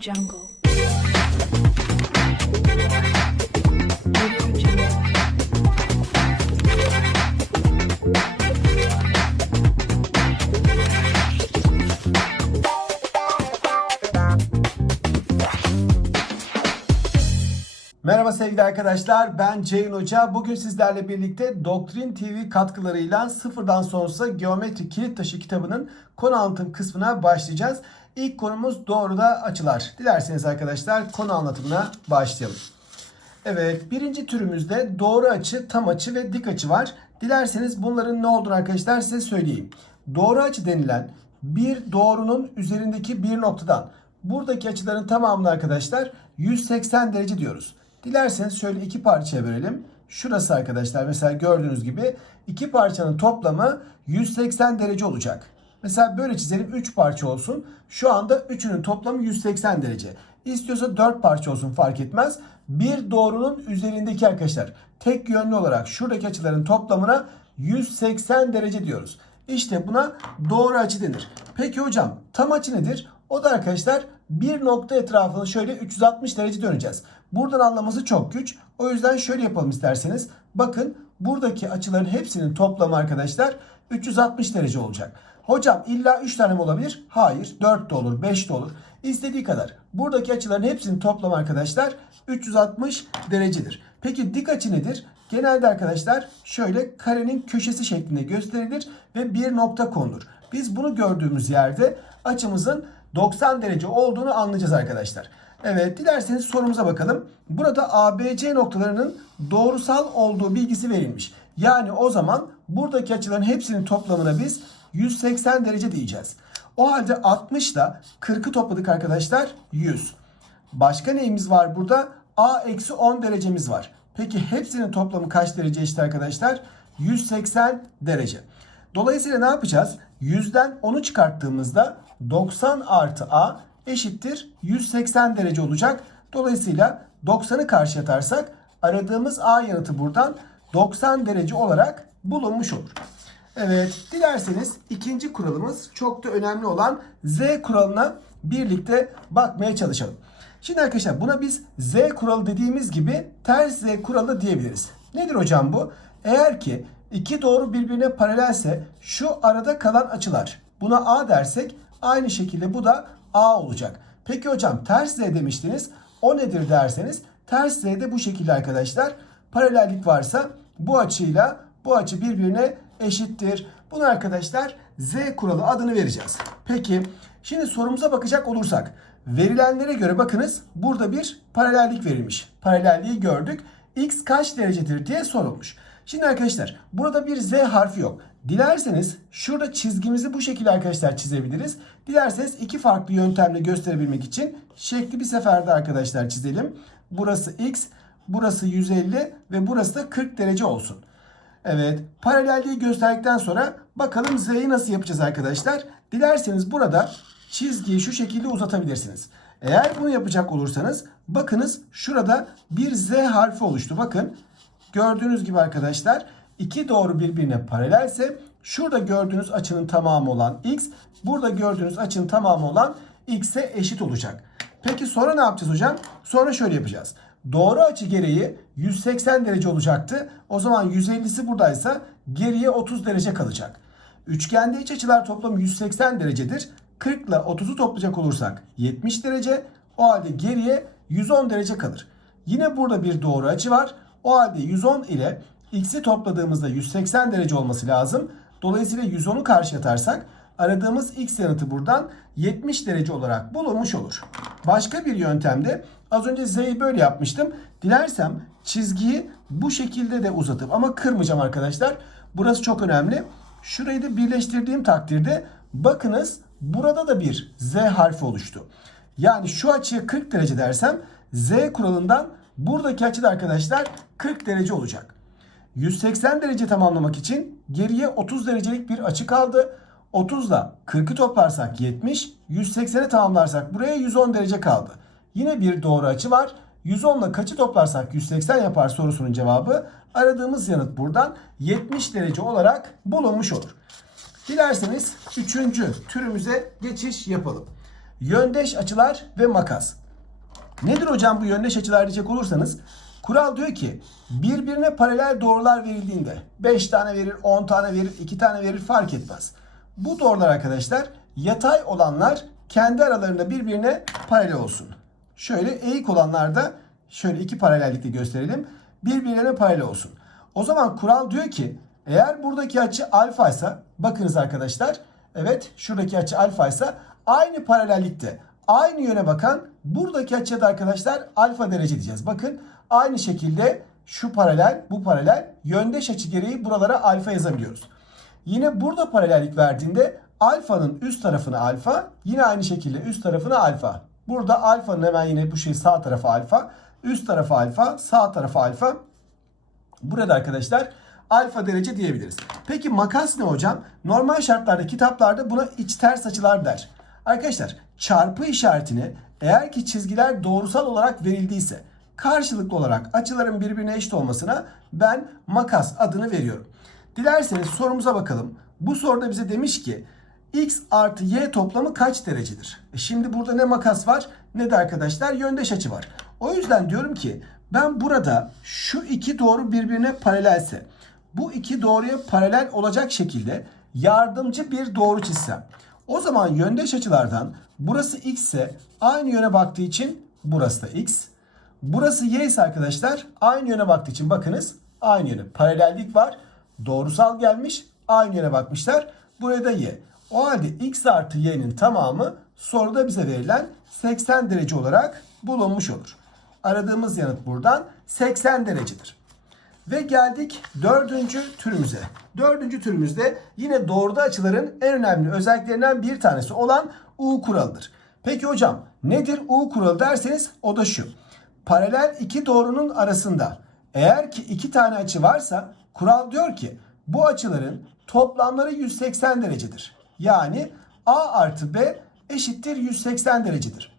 Jungle. Merhaba sevgili arkadaşlar ben Ceyhun Hoca. Bugün sizlerle birlikte Doktrin TV katkılarıyla sıfırdan sonsuza geometri kilit taşı kitabının konu anlatım kısmına başlayacağız. İlk konumuz doğruda açılar. Dilerseniz arkadaşlar konu anlatımına başlayalım. Evet birinci türümüzde doğru açı, tam açı ve dik açı var. Dilerseniz bunların ne olduğunu arkadaşlar size söyleyeyim. Doğru açı denilen bir doğrunun üzerindeki bir noktadan buradaki açıların tamamını arkadaşlar 180 derece diyoruz. Dilerseniz şöyle iki parçaya bölelim. Şurası arkadaşlar mesela gördüğünüz gibi iki parçanın toplamı 180 derece olacak. Mesela böyle çizelim 3 parça olsun. Şu anda üçünün toplamı 180 derece. İstiyorsa 4 parça olsun fark etmez. Bir doğrunun üzerindeki arkadaşlar tek yönlü olarak şuradaki açıların toplamına 180 derece diyoruz. İşte buna doğru açı denir. Peki hocam tam açı nedir? O da arkadaşlar bir nokta etrafını şöyle 360 derece döneceğiz. Buradan anlaması çok güç. O yüzden şöyle yapalım isterseniz. Bakın buradaki açıların hepsinin toplamı arkadaşlar 360 derece olacak. Hocam illa 3 tane mi olabilir? Hayır. 4 de olur, 5 de olur. İstediği kadar. Buradaki açıların hepsinin toplamı arkadaşlar 360 derecedir. Peki dik açı nedir? Genelde arkadaşlar şöyle karenin köşesi şeklinde gösterilir ve bir nokta konulur. Biz bunu gördüğümüz yerde açımızın 90 derece olduğunu anlayacağız arkadaşlar. Evet dilerseniz sorumuza bakalım. Burada ABC noktalarının doğrusal olduğu bilgisi verilmiş. Yani o zaman buradaki açıların hepsinin toplamına biz 180 derece diyeceğiz. O halde 60 ile 40'ı topladık arkadaşlar 100. Başka neyimiz var burada? A eksi 10 derecemiz var. Peki hepsinin toplamı kaç derece işte arkadaşlar? 180 derece. Dolayısıyla ne yapacağız? 100'den 10'u çıkarttığımızda 90 artı A eşittir 180 derece olacak. Dolayısıyla 90'ı karşı atarsak aradığımız A yanıtı buradan 90 derece olarak bulunmuş olur. Evet dilerseniz ikinci kuralımız çok da önemli olan Z kuralına birlikte bakmaya çalışalım. Şimdi arkadaşlar buna biz Z kuralı dediğimiz gibi ters Z kuralı diyebiliriz. Nedir hocam bu? Eğer ki iki doğru birbirine paralelse şu arada kalan açılar buna A dersek aynı şekilde bu da A olacak. Peki hocam ters Z demiştiniz. O nedir derseniz ters Z de bu şekilde arkadaşlar. Paralellik varsa bu açıyla bu açı birbirine eşittir. Bunu arkadaşlar Z kuralı adını vereceğiz. Peki şimdi sorumuza bakacak olursak verilenlere göre bakınız burada bir paralellik verilmiş. Paralelliği gördük. X kaç derecedir diye sorulmuş. Şimdi arkadaşlar burada bir Z harfi yok. Dilerseniz şurada çizgimizi bu şekilde arkadaşlar çizebiliriz. Dilerseniz iki farklı yöntemle gösterebilmek için şekli bir seferde arkadaşlar çizelim. Burası X, burası 150 ve burası da 40 derece olsun. Evet paralelliği gösterdikten sonra bakalım Z'yi nasıl yapacağız arkadaşlar. Dilerseniz burada çizgiyi şu şekilde uzatabilirsiniz. Eğer bunu yapacak olursanız bakınız şurada bir Z harfi oluştu. Bakın gördüğünüz gibi arkadaşlar iki doğru birbirine paralelse şurada gördüğünüz açının tamamı olan X burada gördüğünüz açının tamamı olan X'e eşit olacak. Peki sonra ne yapacağız hocam? Sonra şöyle yapacağız. Doğru açı gereği 180 derece olacaktı. O zaman 150'si buradaysa geriye 30 derece kalacak. Üçgende iç açılar toplamı 180 derecedir. 40 ile 30'u toplayacak olursak 70 derece. O halde geriye 110 derece kalır. Yine burada bir doğru açı var. O halde 110 ile x'i topladığımızda 180 derece olması lazım. Dolayısıyla 110'u karşı atarsak aradığımız x yanıtı buradan 70 derece olarak bulunmuş olur. Başka bir yöntemde az önce z'yi böyle yapmıştım. Dilersem çizgiyi bu şekilde de uzatıp ama kırmayacağım arkadaşlar. Burası çok önemli. Şurayı da birleştirdiğim takdirde bakınız burada da bir z harfi oluştu. Yani şu açıya 40 derece dersem z kuralından buradaki açı da arkadaşlar 40 derece olacak. 180 derece tamamlamak için geriye 30 derecelik bir açı kaldı. 30 ile 40'ı toplarsak 70, 180'i tamamlarsak buraya 110 derece kaldı. Yine bir doğru açı var. 110 ile kaçı toplarsak 180 yapar sorusunun cevabı. Aradığımız yanıt buradan 70 derece olarak bulunmuş olur. Dilerseniz üçüncü türümüze geçiş yapalım. Yöndeş açılar ve makas. Nedir hocam bu yöndeş açılar diyecek olursanız kural diyor ki birbirine paralel doğrular verildiğinde 5 tane verir, 10 tane verir, 2 tane verir fark etmez. Bu doğrular arkadaşlar yatay olanlar kendi aralarında birbirine paralel olsun. Şöyle eğik olanlar da şöyle iki paralellikle gösterelim. Birbirlerine paralel olsun. O zaman kural diyor ki eğer buradaki açı alfa ise bakınız arkadaşlar evet şuradaki açı alfa ise aynı paralellikte aynı yöne bakan buradaki açıya da arkadaşlar alfa derece diyeceğiz. Bakın aynı şekilde şu paralel bu paralel yöndeş açı gereği buralara alfa yazabiliyoruz. Yine burada paralellik verdiğinde alfanın üst tarafına alfa yine aynı şekilde üst tarafına alfa. Burada alfanın hemen yine bu şey sağ tarafı alfa üst tarafı alfa sağ tarafı alfa. Burada arkadaşlar alfa derece diyebiliriz. Peki makas ne hocam? Normal şartlarda kitaplarda buna iç ters açılar der. Arkadaşlar çarpı işaretini eğer ki çizgiler doğrusal olarak verildiyse karşılıklı olarak açıların birbirine eşit olmasına ben makas adını veriyorum. Dilerseniz sorumuza bakalım. Bu soruda bize demiş ki x artı y toplamı kaç derecedir? E şimdi burada ne makas var ne de arkadaşlar yöndeş açı var. O yüzden diyorum ki ben burada şu iki doğru birbirine paralelse bu iki doğruya paralel olacak şekilde yardımcı bir doğru çizsem. O zaman yöndeş açılardan burası x ise aynı yöne baktığı için burası da x. Burası y ise arkadaşlar aynı yöne baktığı için bakınız aynı yöne paralellik var. Doğrusal gelmiş aynı yöne bakmışlar. Buraya da y. O halde x artı y'nin tamamı soruda bize verilen 80 derece olarak bulunmuş olur. Aradığımız yanıt buradan 80 derecedir. Ve geldik dördüncü türümüze. Dördüncü türümüzde yine doğruda açıların en önemli özelliklerinden bir tanesi olan U kuralıdır. Peki hocam nedir U kuralı derseniz o da şu. Paralel iki doğrunun arasında eğer ki iki tane açı varsa kural diyor ki bu açıların toplamları 180 derecedir. Yani A artı B eşittir 180 derecedir.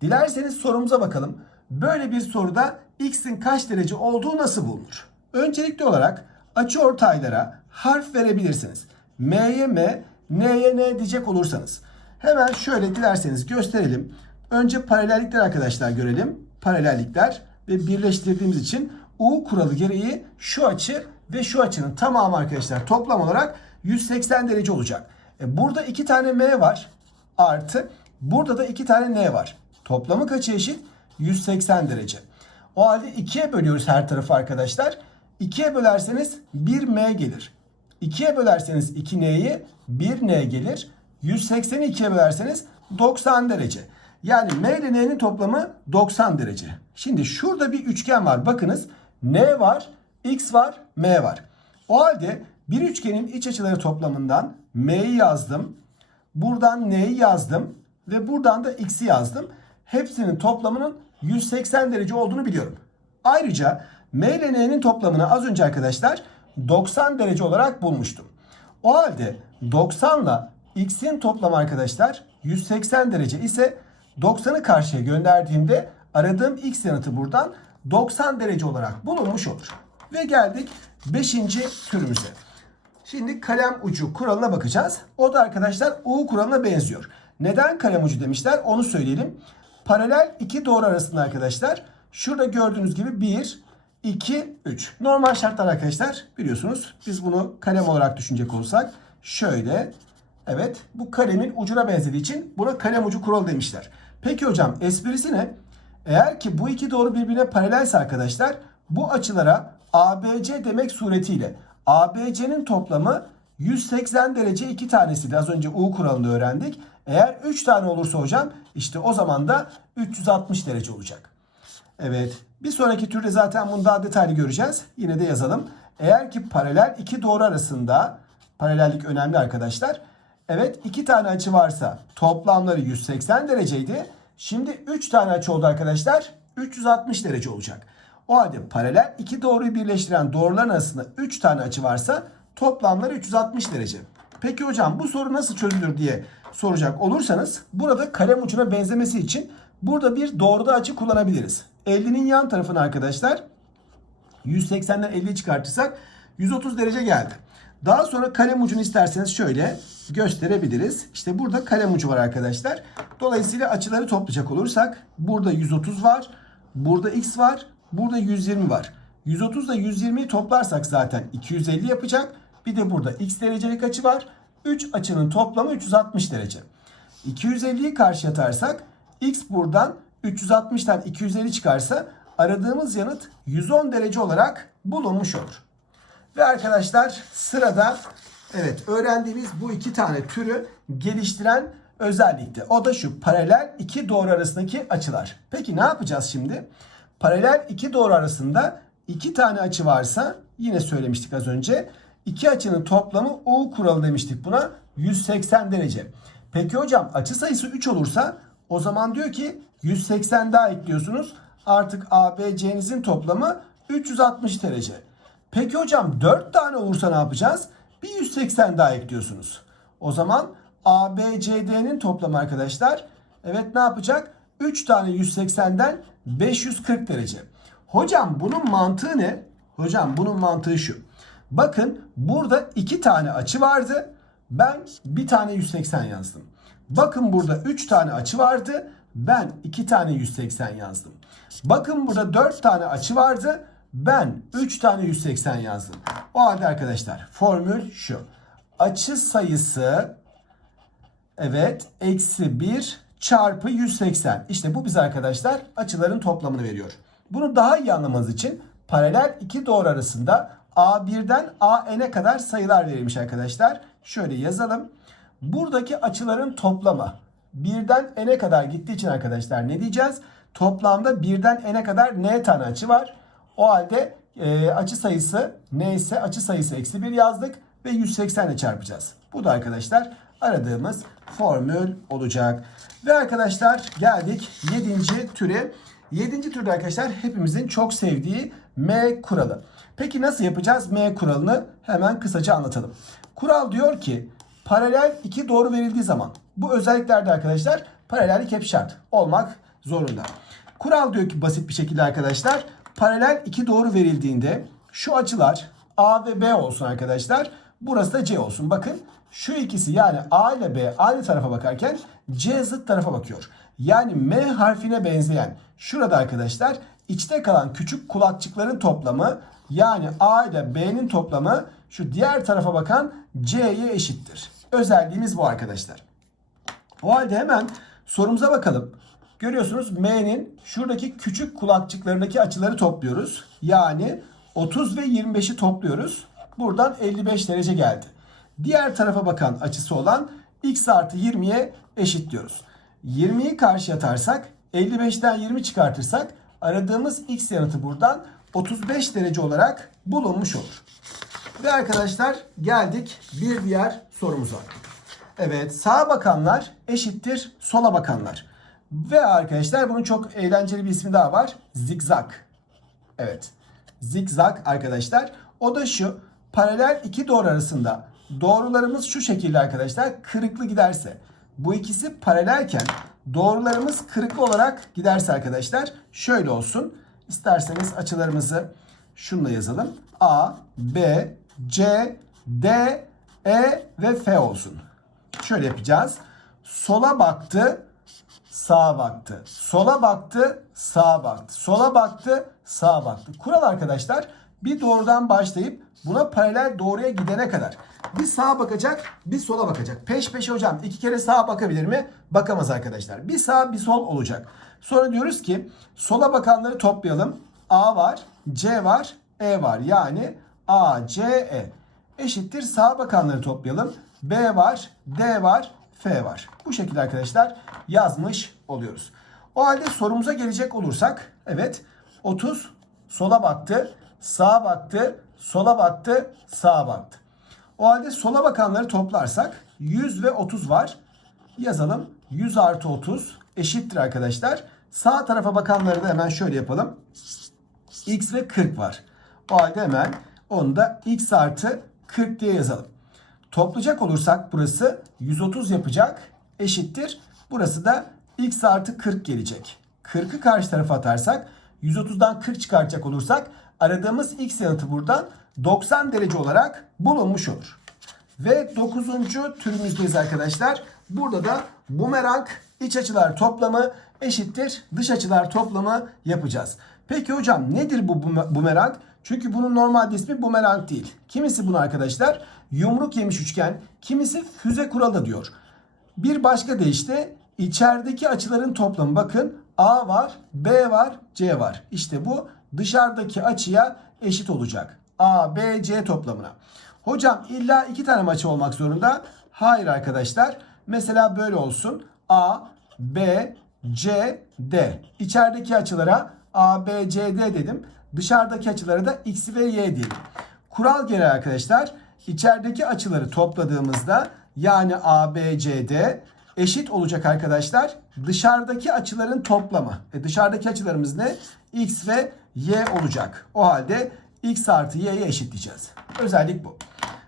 Dilerseniz sorumuza bakalım. Böyle bir soruda x'in kaç derece olduğu nasıl bulunur? Öncelikli olarak açı ortaylara harf verebilirsiniz. M'ye M, N'ye N diyecek olursanız. Hemen şöyle dilerseniz gösterelim. Önce paralellikler arkadaşlar görelim. Paralellikler ve birleştirdiğimiz için U kuralı gereği şu açı ve şu açının tamamı arkadaşlar toplam olarak 180 derece olacak. E burada iki tane M var artı burada da iki tane N var. Toplamı kaça eşit? 180 derece. O halde 2'ye bölüyoruz her tarafı arkadaşlar. 2'ye bölerseniz 1M gelir. 2'ye bölerseniz 2N'yi 1N gelir. 180'i 2'ye bölerseniz 90 derece. Yani M ile N'nin toplamı 90 derece. Şimdi şurada bir üçgen var. Bakınız N var, X var, M var. O halde bir üçgenin iç açıları toplamından M'yi yazdım. Buradan N'yi yazdım. Ve buradan da X'i yazdım. Hepsinin toplamının 180 derece olduğunu biliyorum. Ayrıca M ile N'nin toplamını az önce arkadaşlar 90 derece olarak bulmuştum. O halde 90 ile X'in toplamı arkadaşlar 180 derece ise 90'ı karşıya gönderdiğimde aradığım X yanıtı buradan 90 derece olarak bulunmuş olur. Ve geldik 5. türümüze. Şimdi kalem ucu kuralına bakacağız. O da arkadaşlar U kuralına benziyor. Neden kalem ucu demişler onu söyleyelim. Paralel iki doğru arasında arkadaşlar. Şurada gördüğünüz gibi 1, 2, 3. Normal şartlar arkadaşlar biliyorsunuz. Biz bunu kalem olarak düşünecek olsak şöyle. Evet bu kalemin ucuna benzediği için buna kalem ucu kuralı demişler. Peki hocam esprisi ne? Eğer ki bu iki doğru birbirine paralelse arkadaşlar bu açılara ABC demek suretiyle ABC'nin toplamı 180 derece iki tanesi de az önce U kuralını öğrendik. Eğer 3 tane olursa hocam işte o zaman da 360 derece olacak. Evet bir sonraki türde zaten bunu daha detaylı göreceğiz. Yine de yazalım. Eğer ki paralel iki doğru arasında paralellik önemli arkadaşlar. Evet iki tane açı varsa toplamları 180 dereceydi. Şimdi 3 tane açı oldu arkadaşlar. 360 derece olacak. O halde paralel iki doğruyu birleştiren doğruların arasında 3 tane açı varsa toplamları 360 derece. Peki hocam bu soru nasıl çözülür diye soracak olursanız burada kalem ucuna benzemesi için burada bir doğruda açı kullanabiliriz. 50'nin yan tarafını arkadaşlar 180'den 50'yi çıkartırsak 130 derece geldi. Daha sonra kalem ucunu isterseniz şöyle gösterebiliriz. İşte burada kalem ucu var arkadaşlar. Dolayısıyla açıları toplayacak olursak burada 130 var. Burada x var. Burada 120 var. 130 ile 120'yi toplarsak zaten 250 yapacak. Bir de burada x derecelik açı var. 3 açının toplamı 360 derece. 250'yi karşı atarsak x buradan 360'tan 250 çıkarsa aradığımız yanıt 110 derece olarak bulunmuş olur. Ve arkadaşlar sırada evet öğrendiğimiz bu iki tane türü geliştiren özellikte. O da şu paralel iki doğru arasındaki açılar. Peki ne yapacağız şimdi? Paralel iki doğru arasında iki tane açı varsa yine söylemiştik az önce. iki açının toplamı U kuralı demiştik buna 180 derece. Peki hocam açı sayısı 3 olursa o zaman diyor ki 180 daha ekliyorsunuz. Artık ABC'nizin toplamı 360 derece. Peki hocam 4 tane olursa ne yapacağız? Bir 180 daha ekliyorsunuz. O zaman ABCD'nin toplamı arkadaşlar evet ne yapacak? 3 tane 180'den 540 derece. Hocam bunun mantığı ne? Hocam bunun mantığı şu. Bakın burada 2 tane açı vardı. Ben bir tane 180 yazdım. Bakın burada 3 tane açı vardı. Ben 2 tane 180 yazdım. Bakın burada 4 tane açı vardı. Ben 3 tane 180 yazdım. O halde arkadaşlar formül şu. Açı sayısı evet eksi 1 çarpı 180. İşte bu bize arkadaşlar açıların toplamını veriyor. Bunu daha iyi anlamanız için paralel iki doğru arasında A1'den AN'e kadar sayılar verilmiş arkadaşlar. Şöyle yazalım. Buradaki açıların toplamı birden n'e kadar gittiği için arkadaşlar ne diyeceğiz? Toplamda birden n'e kadar n tane açı var. O halde e, açı sayısı n ise açı sayısı eksi 1 yazdık ve 180 ile çarpacağız. Bu da arkadaşlar aradığımız formül olacak. Ve arkadaşlar geldik 7. türe. 7. türde arkadaşlar hepimizin çok sevdiği M kuralı. Peki nasıl yapacağız M kuralını? Hemen kısaca anlatalım. Kural diyor ki paralel iki doğru verildiği zaman bu özelliklerde arkadaşlar paralellik hep şart olmak zorunda. Kural diyor ki basit bir şekilde arkadaşlar paralel iki doğru verildiğinde şu açılar A ve B olsun arkadaşlar. Burası da C olsun. Bakın şu ikisi yani A ile B aynı tarafa bakarken C zıt tarafa bakıyor. Yani M harfine benzeyen şurada arkadaşlar içte kalan küçük kulakçıkların toplamı yani A ile B'nin toplamı şu diğer tarafa bakan C'ye eşittir. Özelliğimiz bu arkadaşlar. O halde hemen sorumuza bakalım. Görüyorsunuz M'nin şuradaki küçük kulakçıklarındaki açıları topluyoruz. Yani 30 ve 25'i topluyoruz. Buradan 55 derece geldi. Diğer tarafa bakan açısı olan x artı 20'ye eşitliyoruz. 20'yi karşı atarsak 55'ten 20 çıkartırsak aradığımız x yanıtı buradan 35 derece olarak bulunmuş olur. Ve arkadaşlar geldik bir diğer sorumuza. Evet sağa bakanlar eşittir sola bakanlar. Ve arkadaşlar bunun çok eğlenceli bir ismi daha var. Zigzag. Evet. Zigzag arkadaşlar. O da şu. Paralel iki doğru arasında doğrularımız şu şekilde arkadaşlar kırıklı giderse bu ikisi paralelken doğrularımız kırıklı olarak giderse arkadaşlar şöyle olsun. İsterseniz açılarımızı şunla yazalım. A, B, C, D, E ve F olsun. Şöyle yapacağız. Sola baktı, sağa baktı. Sola baktı, sağa baktı. Sola baktı, sağa baktı. Kural arkadaşlar bir doğrudan başlayıp buna paralel doğruya gidene kadar bir sağa bakacak, bir sola bakacak. Peş peşe hocam iki kere sağa bakabilir mi? Bakamaz arkadaşlar. Bir sağ, bir sol olacak. Sonra diyoruz ki sola bakanları toplayalım. A var, C var, E var. Yani A, C, E eşittir sağa bakanları toplayalım. B var, D var, F var. Bu şekilde arkadaşlar yazmış oluyoruz. O halde sorumuza gelecek olursak evet 30 sola baktı, sağa baktı, sola baktı, sağa baktı. O halde sola bakanları toplarsak 100 ve 30 var. Yazalım. 100 artı 30 eşittir arkadaşlar. Sağ tarafa bakanları da hemen şöyle yapalım. X ve 40 var. O halde hemen onu da X artı 40 diye yazalım. Toplayacak olursak burası 130 yapacak. Eşittir. Burası da X artı 40 gelecek. 40'ı karşı tarafa atarsak 130'dan 40 çıkartacak olursak aradığımız x yanıtı buradan 90 derece olarak bulunmuş olur. Ve 9. türümüzdeyiz arkadaşlar. Burada da bumerang iç açılar toplamı eşittir dış açılar toplamı yapacağız. Peki hocam nedir bu bume- bumerang? Çünkü bunun normalde ismi bumerang değil. Kimisi bunu arkadaşlar yumruk yemiş üçgen, kimisi füze kuralı diyor. Bir başka deyişle içerideki açıların toplamı bakın A var, B var, C var. İşte bu dışarıdaki açıya eşit olacak. A, B, C toplamına. Hocam illa iki tane mi açı olmak zorunda? Hayır arkadaşlar. Mesela böyle olsun. A, B, C, D. İçerideki açılara A, B, C, D dedim. Dışarıdaki açılara da X ve Y diyelim. Kural gereği arkadaşlar içerideki açıları topladığımızda yani ABCD eşit olacak arkadaşlar. Dışarıdaki açıların toplamı. E dışarıdaki açılarımız ne? X ve Y olacak. O halde X artı Y'ye eşitleyeceğiz. Özellik bu.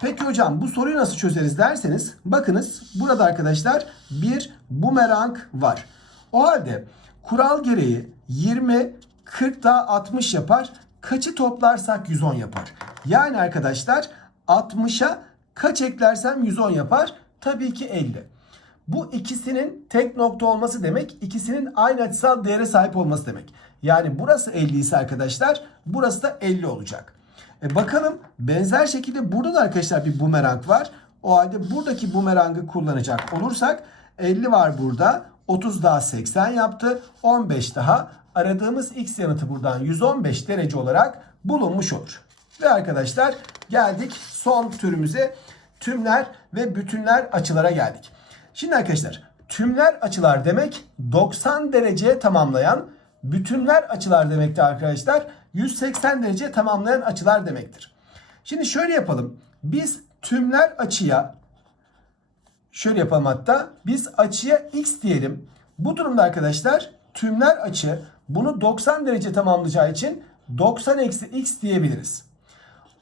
Peki hocam bu soruyu nasıl çözeriz derseniz bakınız burada arkadaşlar bir bumerang var. O halde kural gereği 20 40 daha 60 yapar. Kaçı toplarsak 110 yapar. Yani arkadaşlar 60'a kaç eklersem 110 yapar? Tabii ki 50. Bu ikisinin tek nokta olması demek, ikisinin aynı açısal değere sahip olması demek. Yani burası 50 ise arkadaşlar, burası da 50 olacak. E bakalım benzer şekilde burada da arkadaşlar bir bumerang var. O halde buradaki bumerangı kullanacak olursak 50 var burada. 30 daha 80 yaptı. 15 daha aradığımız x yanıtı buradan 115 derece olarak bulunmuş olur. Ve arkadaşlar geldik son türümüze. Tümler ve bütünler açılara geldik. Şimdi arkadaşlar tümler açılar demek 90 derece tamamlayan, bütünler açılar demek de arkadaşlar 180 derece tamamlayan açılar demektir. Şimdi şöyle yapalım. Biz tümler açıya şöyle yapalım hatta. Biz açıya x diyelim. Bu durumda arkadaşlar tümler açı bunu 90 derece tamamlayacağı için 90 eksi x diyebiliriz.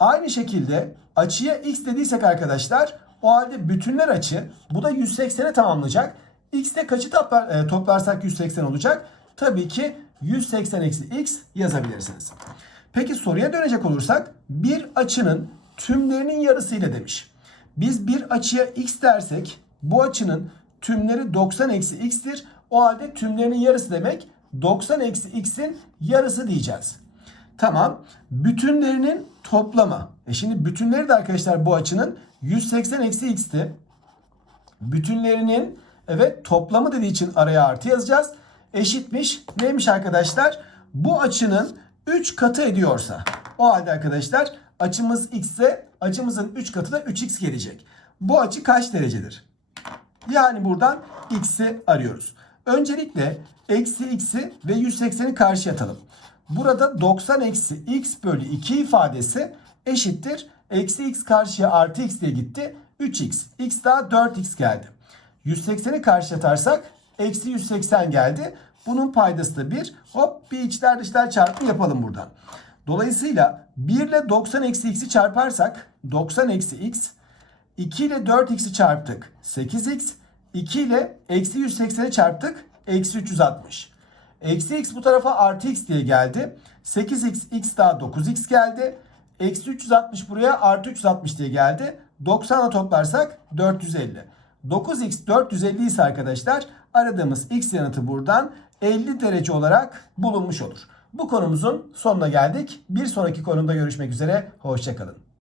Aynı şekilde açıya x dediysek arkadaşlar o halde bütünler açı bu da 180'e tamamlayacak. X'te kaçı toplar, e, toplarsak 180 olacak? Tabii ki 180 eksi x yazabilirsiniz. Peki soruya dönecek olursak bir açının tümlerinin yarısıyla demiş. Biz bir açıya x dersek bu açının tümleri 90 eksi x'tir. O halde tümlerinin yarısı demek 90 eksi x'in yarısı diyeceğiz. Tamam. Bütünlerinin toplamı. E şimdi bütünleri de arkadaşlar bu açının 180 eksi x'ti. Bütünlerinin evet toplamı dediği için araya artı yazacağız. Eşitmiş. Neymiş arkadaşlar? Bu açının 3 katı ediyorsa. O halde arkadaşlar açımız x ise açımızın 3 katı da 3x gelecek. Bu açı kaç derecedir? Yani buradan x'i arıyoruz. Öncelikle eksi x'i ve 180'i karşıya atalım. Burada 90 eksi x bölü 2 ifadesi eşittir. Eksi x karşıya artı x diye gitti. 3x. x daha 4x geldi. 180'i karşıya eksi 180 geldi. Bunun paydası da 1. Hop bir içler dışlar çarpımı yapalım buradan. Dolayısıyla 1 ile 90 eksi x'i çarparsak 90 eksi x 2 ile 4x'i çarptık 8x 2 ile eksi 180'i çarptık eksi 360. Eksi x bu tarafa artı x diye geldi. 8x x daha 9x geldi. Eksi 360 buraya artı 360 diye geldi. 90'la toplarsak 450. 9x 450 ise arkadaşlar aradığımız x yanıtı buradan 50 derece olarak bulunmuş olur. Bu konumuzun sonuna geldik. Bir sonraki konumda görüşmek üzere. Hoşçakalın.